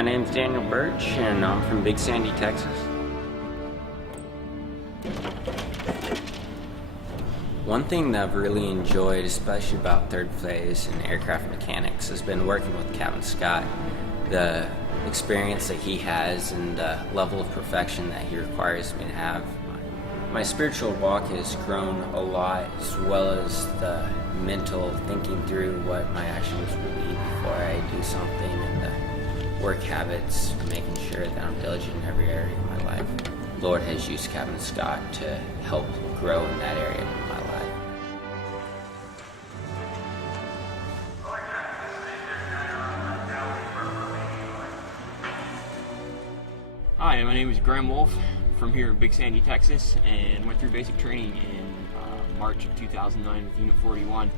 My name's Daniel Birch, and I'm from Big Sandy, Texas. One thing that I've really enjoyed, especially about third phase and aircraft mechanics, has been working with Captain Scott. The experience that he has and the level of perfection that he requires me to have. My spiritual walk has grown a lot, as well as the mental thinking through what my actions will be before I do something, and the work habits, making sure that I'm diligent in every area of my life. The Lord has used Captain Scott to help grow in that area of my life. Hi, my name is Graham Wolf from here in Big Sandy, Texas, and went through basic training in March of 2009 with Unit 41.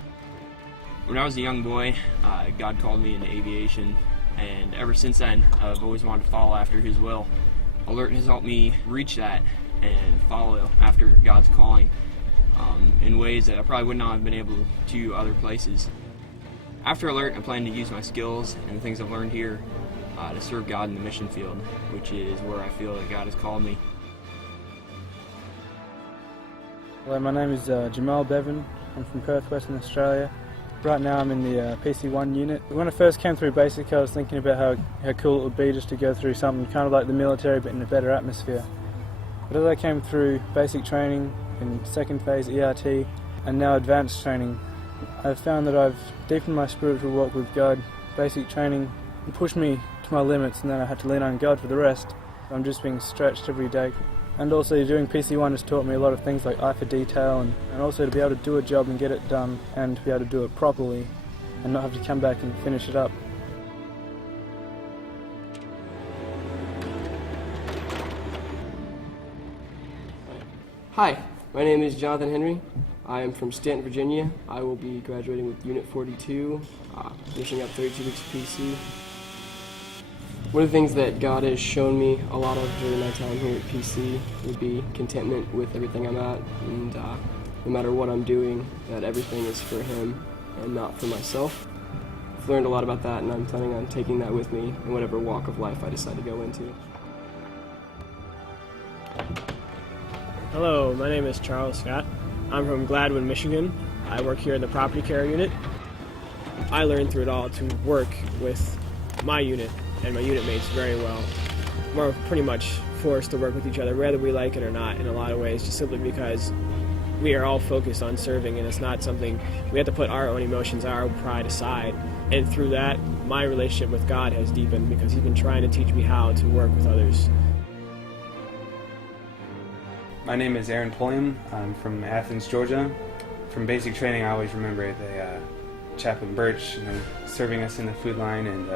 When I was a young boy, God called me into aviation, and ever since then, I've always wanted to follow after His will. Alert has helped me reach that and follow after God's calling in ways that I probably would not have been able to other places. After Alert, I plan to use my skills and the things I've learned here to serve God in the mission field, which is where I feel that God has called me. Hello, my name is Jamal Bevan. I'm from Perth, Western Australia. Right now I'm in the PC1 unit. When I first came through basic, I was thinking about how cool it would be just to go through something kind of like the military but in a better atmosphere. But as I came through basic training in second phase ERT and now advanced training, I've found that I've deepened my spiritual walk with God. Basic training pushed me to my limits, and then I had to lean on God for the rest. I'm just being stretched every day. And also doing PC1 has taught me a lot of things like eye for detail, and also to be able to do a job and get it done and to be able to do it properly and not have to come back and finish it up. Hi, my name is Jonathan Henry. I am from Stanton, Virginia. I will be graduating with Unit 42, finishing up 32 weeks of PC. One of the things that God has shown me a lot of during my time here at PC would be contentment with everything I'm at, and no matter what I'm doing, that everything is for Him and not for myself. I've learned a lot about that, and I'm planning on taking that with me in whatever walk of life I decide to go into. Hello, my name is Charles Scott. I'm from Gladwin, Michigan. I work here in the property care unit. I learned through it all to work with my unit and my unit mates very well. We're pretty much forced to work with each other, whether we like it or not, in a lot of ways, just simply because we are all focused on serving, and it's not something we have to put our own emotions, our own pride aside. And through that, my relationship with God has deepened because He's been trying to teach me how to work with others. My name is Aaron Pulliam. I'm from Athens, Georgia. From basic training, I always remember the Chaplain Birch, serving us in the food line, and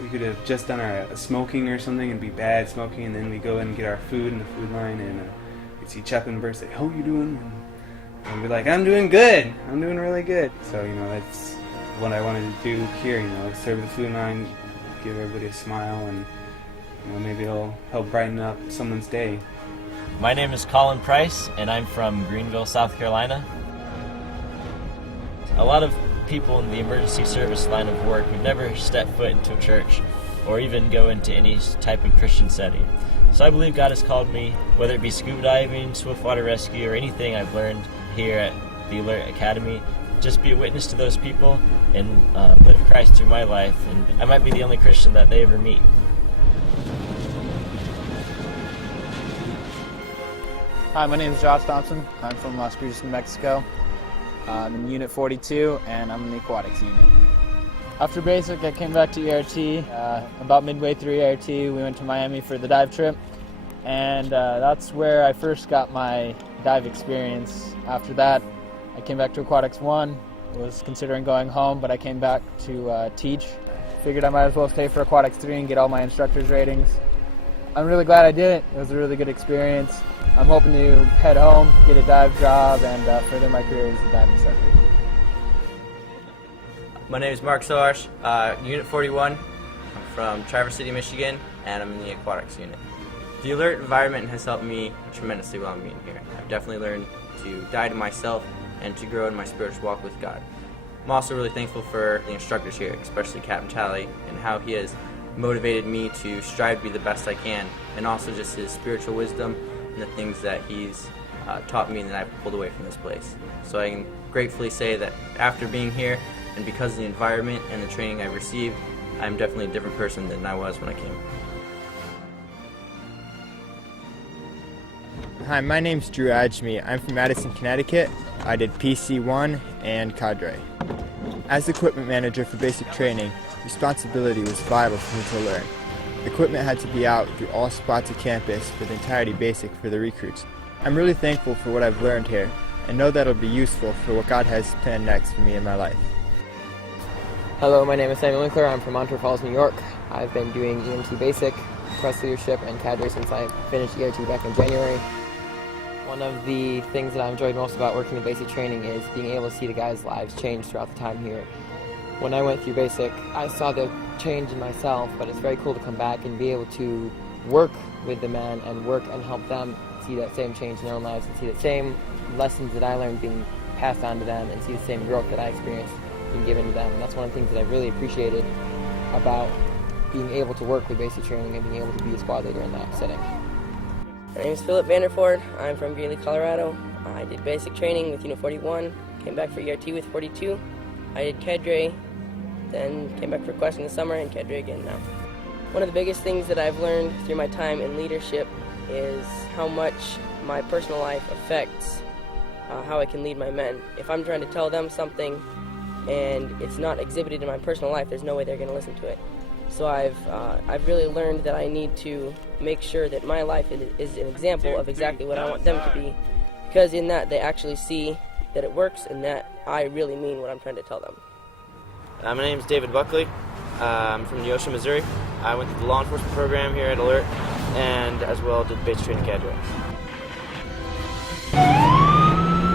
we could have just done a smoking or something and be bad smoking, and then we go in and get our food in the food line, and we'd see Chaplain Birch say, "How you doing?" And we'd be like, "I'm doing good. I'm doing really good." So that's what I wanted to do here. Serve the food line, give everybody a smile, and maybe it'll help brighten up someone's day. My name is Colin Price, and I'm from Greenville, South Carolina. A lot of people in the emergency service line of work have never stepped foot into a church or even go into any type of Christian setting. So I believe God has called me, whether it be scuba diving, swiftwater rescue, or anything I've learned here at the Alert Academy, just be a witness to those people and live Christ through my life. And I might be the only Christian that they ever meet. Hi, my name is Josh Thompson. I'm from Las Cruces, New Mexico. I'm in Unit 42, and I'm in the Aquatics Unit. After basic, I came back to ERT. About midway through ERT, we went to Miami for the dive trip, and that's where I first got my dive experience. After that, I came back to Aquatics 1. Was considering going home, but I came back to teach. Figured I might as well stay for Aquatics 3 and get all my instructor's ratings. I'm really glad I did it. It was a really good experience. I'm hoping to head home, get a dive job, and further my career as a dive instructor. My name is Mark Soares, Unit 41. I'm from Traverse City, Michigan, and I'm in the Aquatics Unit. The Alert environment has helped me tremendously while I'm being here. I've definitely learned to die to myself and to grow in my spiritual walk with God. I'm also really thankful for the instructors here, especially Captain Talley, and how he has motivated me to strive to be the best I can, and also just his spiritual wisdom and the things that he's taught me and that I've pulled away from this place. So I can gratefully say that after being here, and because of the environment and the training I've received, I'm definitely a different person than I was when I came. Hi, my name's Drew Adjemi. I'm from Madison, Connecticut. I did PC1 and Cadre. As equipment manager for basic training, responsibility was vital for me to learn. Equipment had to be out through all spots of campus for the entirety basic for the recruits. I'm really thankful for what I've learned here and know that it'll be useful for what God has planned next for me in my life. Hello, my name is Samuel Winkler. I'm from Monterey Falls, New York. I've been doing EMT Basic, Quest Leadership, and Cadre since I finished ERT back in January. One of the things that I enjoyed most about working in basic training is being able to see the guys' lives change throughout the time here. When I went through basic, I saw the change in myself, but it's very cool to come back and be able to work with the men and work and help them see that same change in their own lives and see the same lessons that I learned being passed on to them and see the same growth that I experienced being given to them. And that's one of the things that I really appreciated about being able to work with basic training and being able to be a squad leader in that setting. My name is Philip Vanderford. I'm from Greeley, Colorado. I did basic training with Unit 41, came back for ERT with 42. I did Cadre, then came back for Quest in the summer and Cadre again now. One of the biggest things that I've learned through my time in leadership is how much my personal life affects how I can lead my men. If I'm trying to tell them something and it's not exhibited in my personal life, there's no way they're going to listen to it. So I've really learned that I need to make sure that my life is an example of exactly what I want them to be, because in that they actually see that it works and that I really mean what I'm trying to tell them. My name is David Buckley. I'm from Neosho, Missouri. I went through the law enforcement program here at Alert, and as well did basic training Cadre.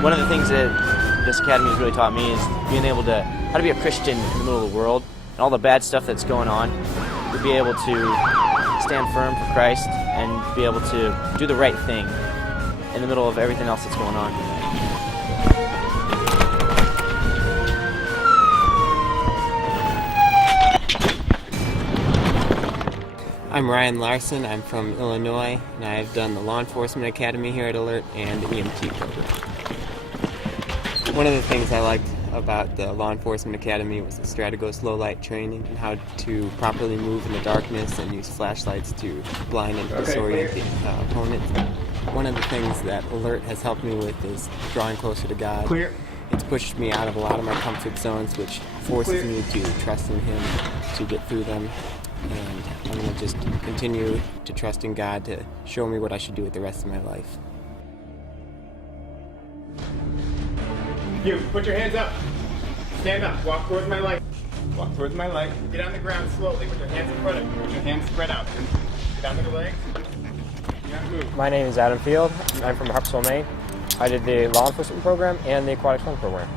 One of the things that this academy has really taught me is being able to how to be a Christian in the middle of the world and all the bad stuff that's going on, to be able to stand firm for Christ and be able to do the right thing in the middle of everything else that's going on. I'm Ryan Larson. I'm from Illinois, and I've done the Law Enforcement Academy here at Alert and the EMT program. One of the things I liked about the Law Enforcement Academy was the strategos low light training and how to properly move in the darkness and use flashlights to blind and disorient the opponents. One of the things that Alert has helped me with is drawing closer to God. It's pushed me out of a lot of my comfort zones, which forces me to trust in Him to get through them. And I'm going to just continue to trust in God to show me what I should do with the rest of my life. You, put your hands up. Stand up. Walk towards my light. Walk towards my light. Get on the ground slowly. Put your hands in front of you. Put your hands spread out. Get on the legs. My name is Adam Field. I'm from Harpswell, Maine. I did the law enforcement program and the aquatic swim program.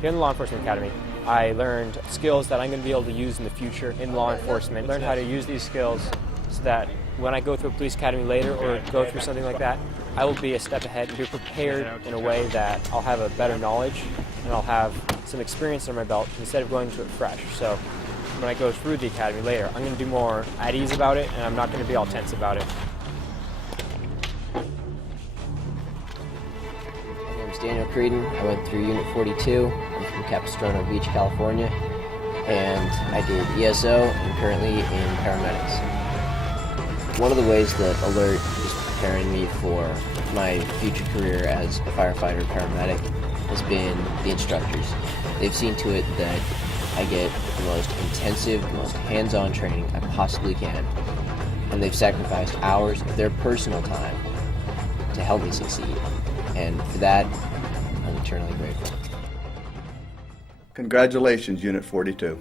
Here in the Law Enforcement Academy, I learned skills that I'm going to be able to use in the future in law enforcement. Learn how to use these skills so that when I go through a police academy later or go through something like that, I will be a step ahead and be prepared in a way that I'll have a better knowledge and I'll have some experience under my belt instead of going to it fresh. So when I go through the academy later, I'm going to be more at ease about it and I'm not going to be all tense about it. My name is Daniel Creedon. I went through Unit 42. I'm from Capistrano Beach, California, and I did ESO and currently in paramedics. One of the ways that Alert is preparing me for my future career as a firefighter paramedic has been the instructors. They've seen to it that I get the most intensive, the most hands-on training I possibly can, and they've sacrificed hours of their personal time to help me succeed, and for that, I'm eternally grateful. Congratulations, Unit 42.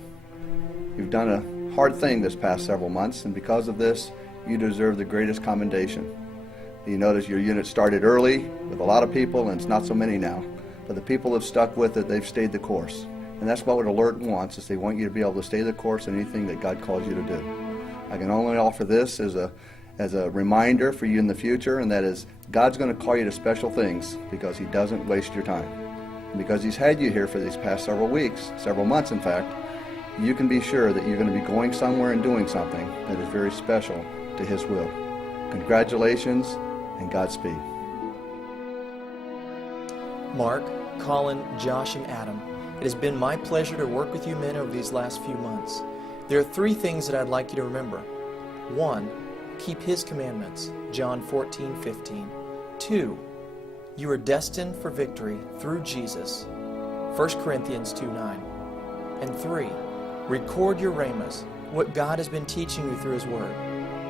You've done a hard thing this past several months, and because of this, you deserve the greatest commendation. You notice your unit started early with a lot of people, and it's not so many now. But the people have stuck with it, they've stayed the course. And that's what Alert wants, is they want you to be able to stay the course in anything that God calls you to do. I can only offer this as a reminder for you in the future, and that is, God's going to call you to special things because He doesn't waste your time. And because He's had you here for these past several weeks, several months in fact, you can be sure that you're going to be going somewhere and doing something that is very special to His will. Congratulations and Godspeed. Mark, Colin, Josh, and Adam, it has been my pleasure to work with you men over these last few months. There are 3 things that I'd like you to remember. 1, keep His commandments, John 14:15. 2, you are destined for victory through Jesus, 1 Corinthians 2:9. And 3, record your rhemas, what God has been teaching you through His Word.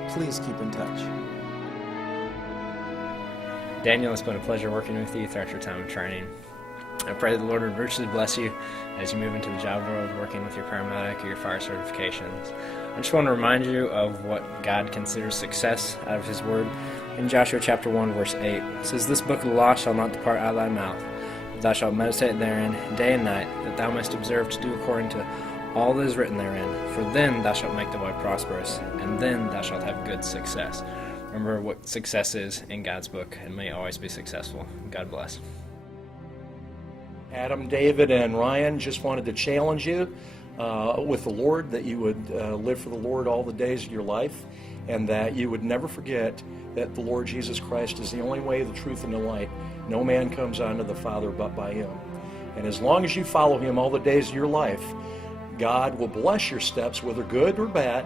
Please keep in touch. Daniel, it's been a pleasure working with you throughout your time of training. I pray that the Lord would richly bless you as you move into the job world, working with your paramedic or your fire certifications. I just want to remind you of what God considers success out of His Word. In Joshua chapter 1, verse 8, it says, "This book of the law shall not depart out of thy mouth, but thou shalt meditate therein day and night, that thou mayest observe to do according to all that is written therein. For then thou shalt make thy way prosperous, and then thou shalt have good success." Remember what success is in God's book, and may always be successful. God bless. Adam, David, and Ryan just wanted to challenge you with the Lord, that you would live for the Lord all the days of your life, and that you would never forget that the Lord Jesus Christ is the only way, the truth, and the light. No man comes unto the Father but by Him. And as long as you follow Him all the days of your life, God will bless your steps, whether good or bad.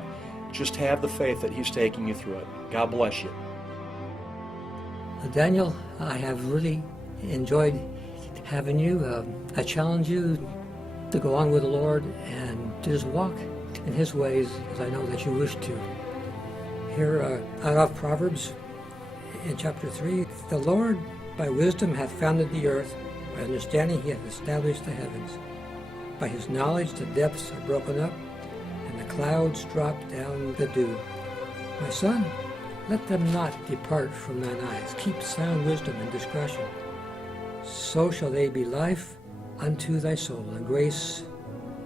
Just have the faith that He's taking you through it. God bless you. Daniel, I have really enjoyed having you. I challenge you to go on with the Lord and to just walk in His ways, as I know that you wish to. Here out of Proverbs in chapter 3, "The Lord by wisdom hath founded the earth, by understanding He hath established the heavens. By His knowledge the depths are broken up, and the clouds drop down the dew. My son, let them not depart from thine eyes. Keep sound wisdom and discretion. So shall they be life unto thy soul, and grace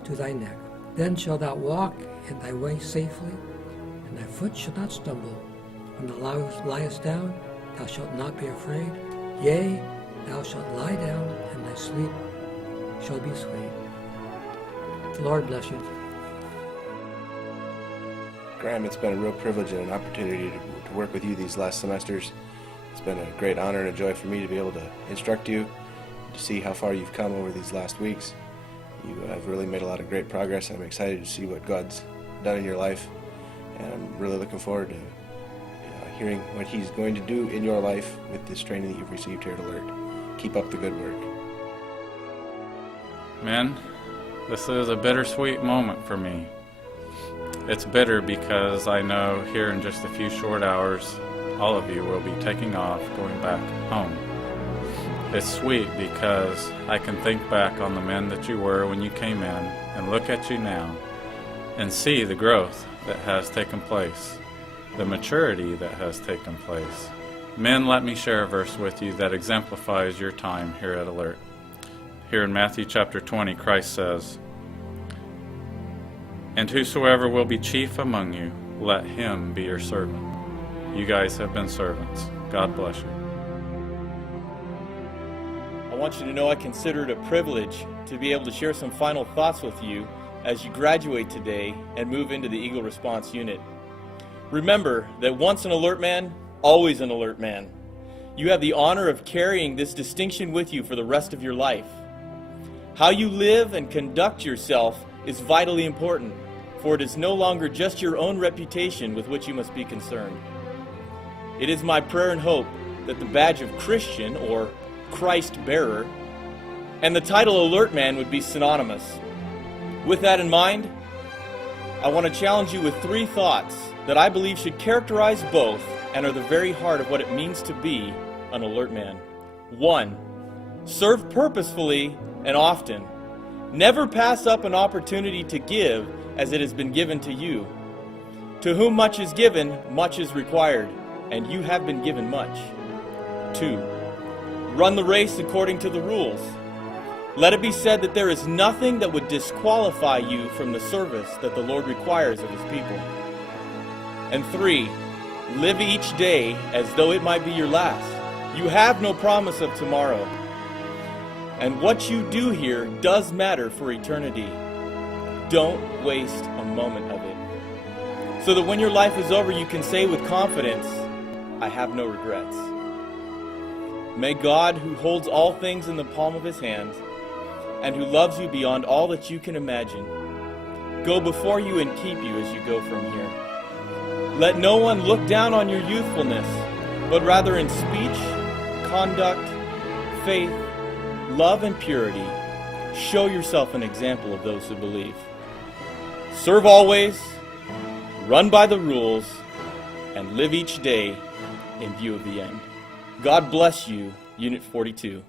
to thy neck. Then shalt thou walk in thy way safely, and thy foot shall not stumble. When thou liest down, thou shalt not be afraid. Yea, thou shalt lie down, and thy sleep shall be sweet." The Lord bless you. Graham, it's been a real privilege and an opportunity to work with you these last semesters. It's been a great honor and a joy for me to be able to instruct you, to see how far you've come over these last weeks. You have really made a lot of great progress, and I'm excited to see what God's done in your life. And I'm really looking forward to hearing what He's going to do in your life with this training that you've received here at Alert. Keep up the good work. Men, this is a bittersweet moment for me. It's bitter because I know here in just a few short hours, all of you will be taking off, going back home. It's sweet because I can think back on the men that you were when you came in and look at you now and see the growth that has taken place, the maturity that has taken place. Men, let me share a verse with you that exemplifies your time here at Alert. Here in Matthew chapter 20, Christ says, "And whosoever will be chief among you, let him be your servant." You guys have been servants. God bless you. I want you to know I consider it a privilege to be able to share some final thoughts with you as you graduate today and move into the Eagle Response Unit. Remember that once an alert man, always an alert man. You have the honor of carrying this distinction with you for the rest of your life. How you live and conduct yourself is vitally important, for it is no longer just your own reputation with which you must be concerned. It is my prayer and hope that the badge of Christian, or Christ bearer, and the title Alert Man would be synonymous. With that in mind, I want to challenge you with 3 thoughts that I believe should characterize both and are the very heart of what it means to be an alert man. 1, serve purposefully and often. Never pass up an opportunity to give as it has been given to you. To whom much is given, much is required, and you have been given much. 2, run the race according to the rules. Let it be said that there is nothing that would disqualify you from the service that the Lord requires of His people. And 3, live each day as though it might be your last. You have no promise of tomorrow. And what you do here does matter for eternity. Don't waste a moment of it. So that when your life is over, you can say with confidence, I have no regrets. May God, who holds all things in the palm of his hand, and who loves you beyond all that you can imagine, go before you and keep you as you go from here. Let no one look down on your youthfulness, but rather in speech, conduct, faith, love, and purity, show yourself an example of those who believe. Serve always, run by the rules, and live each day in view of the end. God bless you, Unit 42.